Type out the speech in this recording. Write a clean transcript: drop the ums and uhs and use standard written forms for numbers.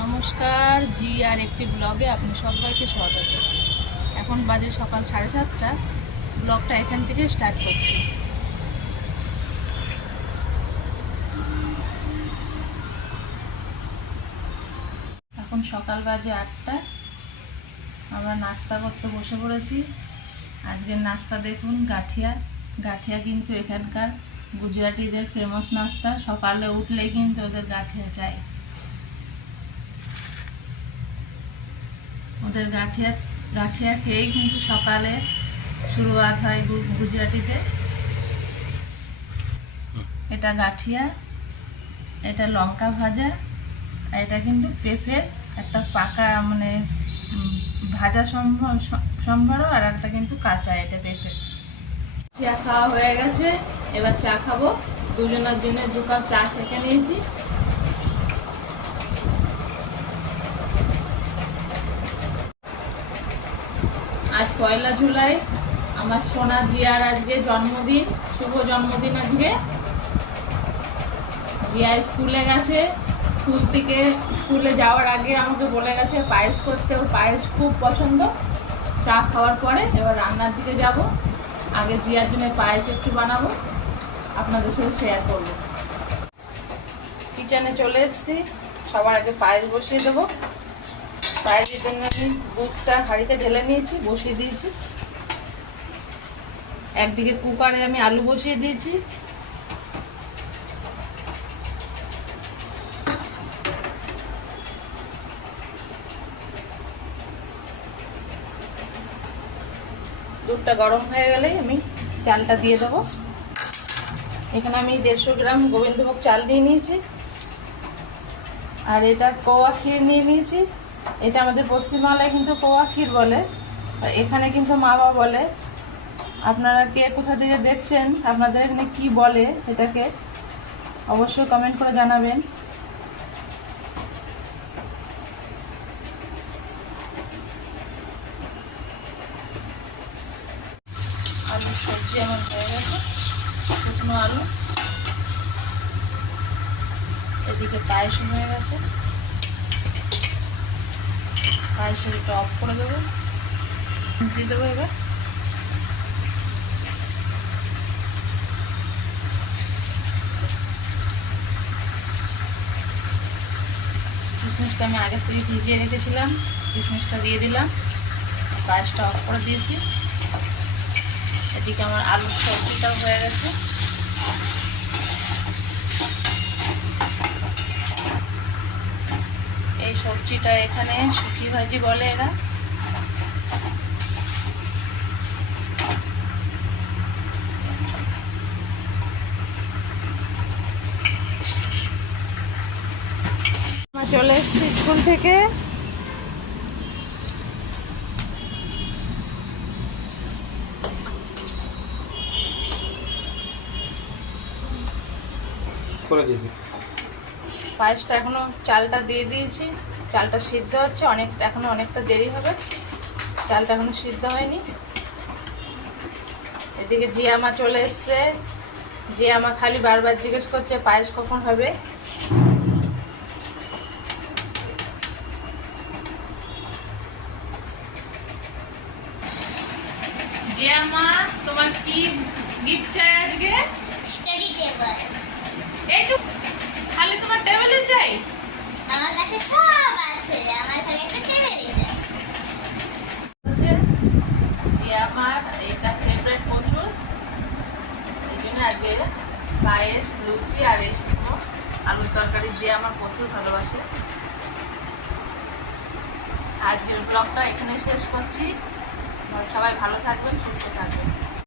নমস্কার জি আর একটি ব্লগে আপনি সবাইকে স্বাগত। এখন বাজে সকাল 7:30। ব্লগটা এখান থেকে স্টার্ট করছি। এখন সকাল বাজে 8টা। আমরা নাস্তা করতে বসে পড়েছি। আজকের নাস্তা দেখুন, গাঠিয়া। গাঠিয়া কিন্তু এখানকার গুজরাটিদের ফেমাস নাস্তা। সকালে উঠলেই কিন্তু ওদের গাঠিয়া চাই। ওদের গাঠিয়া খেয়েই কিন্তু সকালে শুরুয়াত হয় গুজরাটিতে। এটা গাঠিয়া, এটা লঙ্কা ভাজা, আর এটা কিন্তু পেঁপের একটা পাকা ভাজা সম্ভারও, আর একটা কিন্তু কাঁচা। এটা পেঁপে। চা খাওয়া হয়ে গেছে, এবার চা খাবো। দুজনের জন্য 2 কাপ চা ছেঁকে নিয়েছি। আজ 1 জুলাই, আমার সোনা জিয়ার আজকে জন্মদিন। শুভ জন্মদিন আজকে। জিয়া স্কুলে গেছে। স্কুলে যাওয়ার আগে আমাকে বলে গেছে পায়েস করতে। ওর পায়েস খুব পছন্দ। চা খাওয়ার পরে এবার রান্নার দিকে যাব। আগে জিয়ার জন্য পায়েস একটু বানাবো, আপনাদের সাথে শেয়ার করব। কিচেনে চলে এসেছি। সবার আগে পায়েস বসিয়ে দেবো। পায়েসের জন্য আমি দুধটা হাঁড়িতে ঢেলে নিয়েছি, বসিয়ে দিয়েছি। একদিকে কুকারে আমি আলু বসিয়ে দিয়েছি। দুধটা গরম হয়ে গেলেই আমি চালটা দিয়ে দেবো। এখানে আমি 150 গ্রাম গোবিন্দভোগ চাল নিয়ে নিয়েছি। আর এটা কোয়া ক্ষীর নিয়ে নিয়েছি। এটা আমাদের পশ্চিমবাংলায় কিন্তু কোয়া ক্ষীর বলে, আর এখানে কিন্তু মাওয়া বলে। আপনারা কে কোথা থেকে দেখছেন, আপনাদের এখানে কি বলে এটাকে অবশ্যই কমেন্ট করে জানাবেন। আলুর সবজি আমার হয়ে গেছে, শুকনো আলু। এদিকে পায়েস হয়ে গেছে। পায়েসের এটা অফ করে দেবো, দিয়ে দেবো। এবার কিশমিশটা আমি আগে থেকে ভিজিয়ে রেখেছিলাম, কিশমিশটা দিয়ে দিলাম। পায়েসটা অফ করে দিয়েছি। এদিকে আমার আলুর সবজিটাও হয়ে গেছে। এই সবজিটা এখানে শুকি ভাজি বলে এরা। চলে এসেছি স্কুল থেকে। পায়েসটা এখনো চালটা দিয়ে দিয়েছি। চালটা সিদ্ধ হচ্ছে, এখনো অনেকটা দেরি হবে। চালটা এখনো সিদ্ধ হয়নি। এদিকে জিয়া মা চলে এসছে। জিয়া মা খালি বারবার জিজ্ঞেস করছে পায়েস কখন হবে। জিয়া মা, তোমার কি গিফট চাই আজকে? Study table. একটু খালি তোমার টেবিলে চাই? আমার কাছে সব আছে, আমার খালি একটা টেবিলই চাই। জিয়া মার এটা ফেভারিট প্রচুর, এই জন্য আজকে পায়েস, লুচি আর এই শুকনো আলুর তরকারি দিয়ে আমার প্রচুর ভালোবাসে। আজকের ব্লগটা এখানে শেষ করছি। সবাই ভালো থাকবেন, সুস্থ থাকবেন।